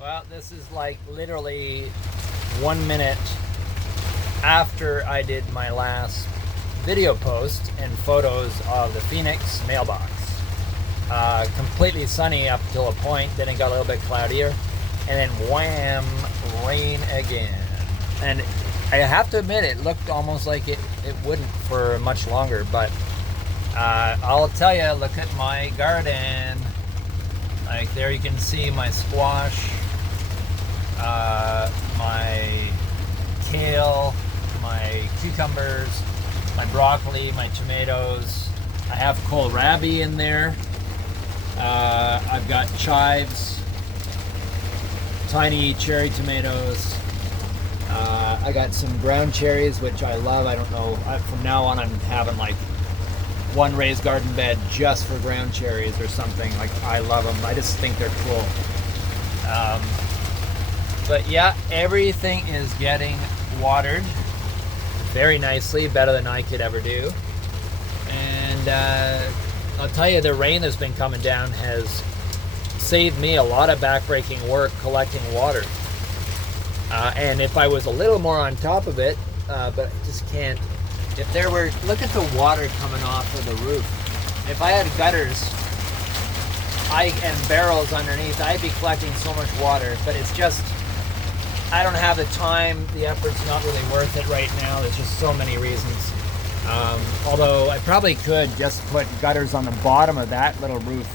Well, this is like literally 1 minute after I did my last video post and photos of the Phoenix mailbox. Completely sunny up till a point, then it got a little bit cloudier, and then wham, rain again. And I have to admit, it looked almost like it wouldn't for much longer, but I'll tell you, look at my garden. Like there you can see my squash, my kale, my cucumbers, my broccoli, my tomatoes. I have kohlrabi in there. I've got chives, tiny cherry tomatoes. I got some brown cherries, which I love. I don't know, from now on I'm having like one raised garden bed just for ground cherries or something. Like, I love them. I just think they're cool. But yeah, everything is getting watered very nicely, better than I could ever do. And I'll tell you, the rain that's been coming down has saved me a lot of backbreaking work collecting water. And if I was a little more on top of it, but I just can't. If there were, look at the water coming off of the roof. If I had gutters and barrels underneath, I'd be collecting so much water, but it's just, I don't have the time. The effort's not really worth it right now. There's just so many reasons. Although I probably could just put gutters on the bottom of that little roof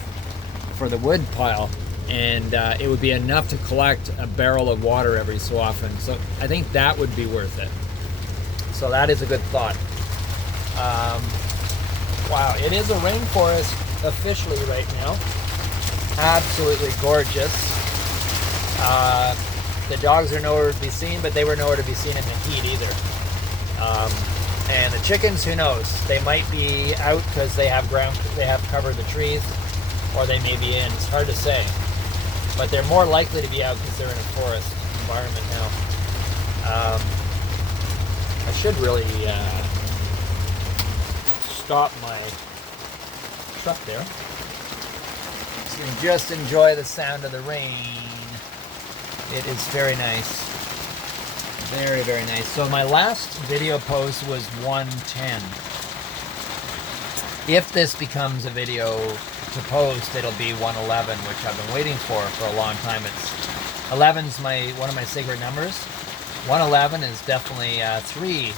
for the wood pile, and it would be enough to collect a barrel of water every so often. So I think that would be worth it. So that is a good thought. Wow, it is a rainforest officially right now. Absolutely gorgeous. The dogs are nowhere to be seen, but they were nowhere to be seen in the heat either. And the chickens, who knows? They might be out because they have covered the trees, or they may be in. It's hard to say. But they're more likely to be out because they're in a forest environment now. I should really stop my truck there, so you can just enjoy the sound of the rain. It is very nice. Very, very nice. So my last video post was 110. If this becomes a video to post, it'll be 111, which I've been waiting for a long time. 11's one of my sacred numbers. 111 is definitely 3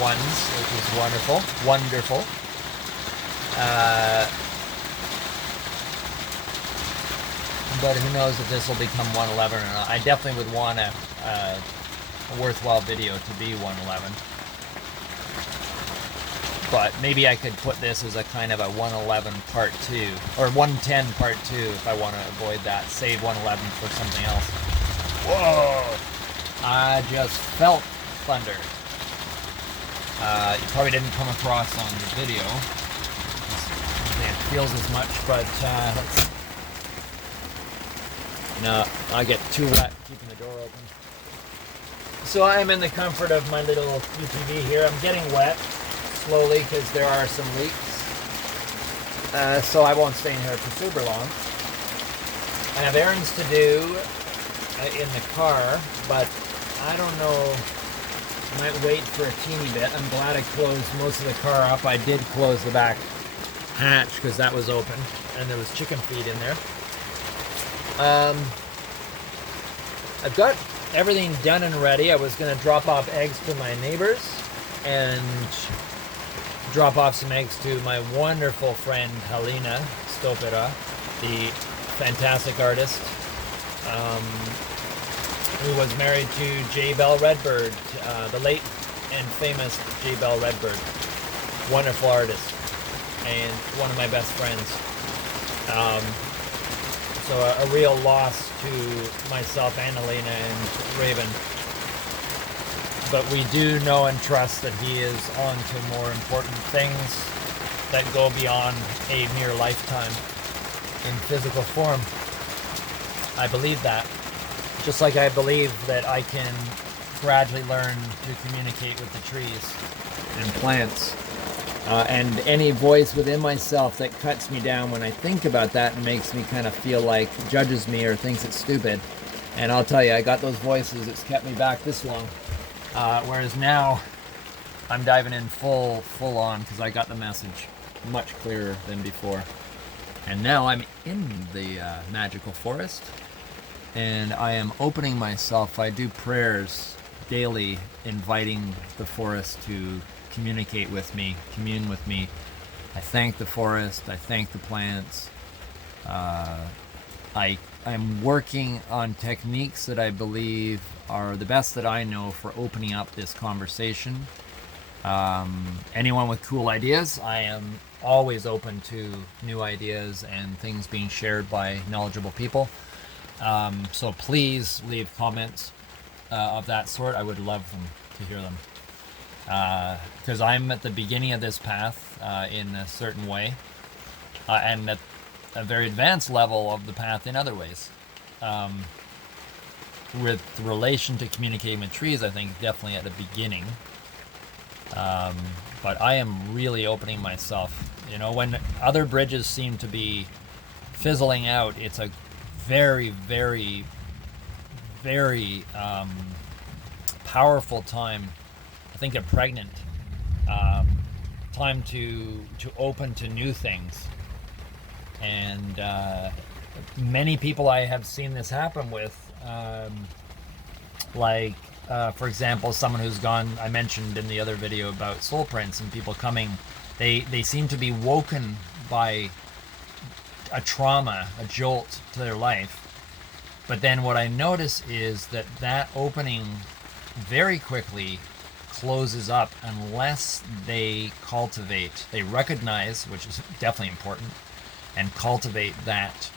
ones, which is wonderful. Wonderful. But who knows if this will become 111 or not. I definitely would want a worthwhile video to be 111. But maybe I could put this as a kind of a 111 part 2, or 110 part 2 if I want to avoid that. Save 111 for something else. Whoa! I just felt thunder. You probably didn't come across on the video. It feels as much, but no, I get too wet keeping the door open. So I'm in the comfort of my little UTV here. I'm getting wet slowly because there are some leaks. So I won't stay in here for super long. I have errands to do in the car, but I don't know. I might wait for a teeny bit. I'm glad I closed most of the car up. I did close the back hatch because that was open and there was chicken feed in there. I've got everything done and ready. I was going to drop off eggs to my neighbors and drop off some eggs to my wonderful friend Helena Stopera, the fantastic artist who was married to J. Bell Redbird, the late and famous J. Bell Redbird. Wonderful artist and one of my best friends. So a real loss to myself and Elena and Raven. But we do know and trust that he is on to more important things that go beyond a mere lifetime in physical form. I believe that. Just like I believe that I can gradually learn to communicate with the trees and plants. And any voice within myself that cuts me down when I think about that and makes me kind of feel like, judges me or thinks it's stupid, And I'll tell you, I got those voices. It's kept me back this long. Whereas now, I'm diving in full on because I got the message much clearer than before. And now I'm in the magical forest, and I am opening myself. I do prayers daily, inviting the forest to communicate with me, commune with me. I thank the forest. I thank the plants. I'm working on techniques that I believe are the best that I know for opening up this conversation. Anyone with cool ideas, I am always open to new ideas and things being shared by knowledgeable people. So please leave comments of that sort. I would love them to hear them. Because I'm at the beginning of this path in a certain way, and at a very advanced level of the path in other ways. With relation to communicating with trees, I think definitely at the beginning. But I am really opening myself. You know, when other bridges seem to be fizzling out, it's a very, very, very powerful time. I think a pregnant time to open to new things. And many people I have seen this happen with, for example, someone who's gone, I mentioned in the other video about soul prints and people coming, they seem to be woken by a trauma, a jolt to their life. But then what I notice is that opening very quickly closes up unless they cultivate, they recognize, which is definitely important, and cultivate that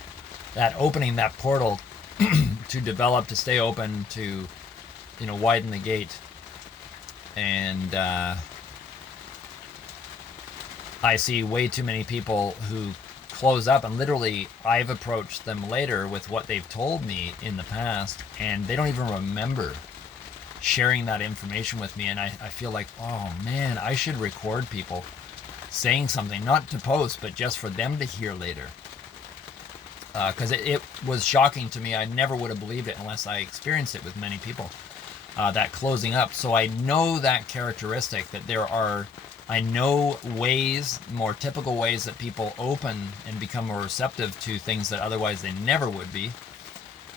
opening, that portal to develop, to stay open, to, you know, widen the gate. And I see way too many people who close up, and literally I've approached them later with what they've told me in the past, and they don't even remember sharing that information with me. And I feel like, oh man, I should record people saying something, not to post, but just for them to hear later. Because it was shocking to me. I never would have believed it unless I experienced it with many people, that closing up. So I know that characteristic, that I know ways, more typical ways that people open and become more receptive to things that otherwise they never would be.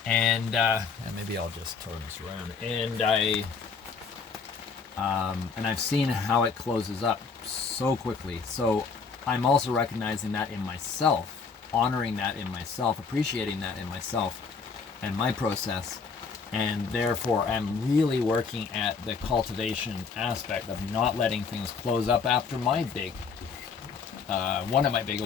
And maybe I'll just turn this around. And I've seen how it closes up so quickly. So I'm also recognizing that in myself, honoring that in myself, appreciating that in myself and my process. And therefore, I'm really working at the cultivation aspect of not letting things close up after my big, one of my big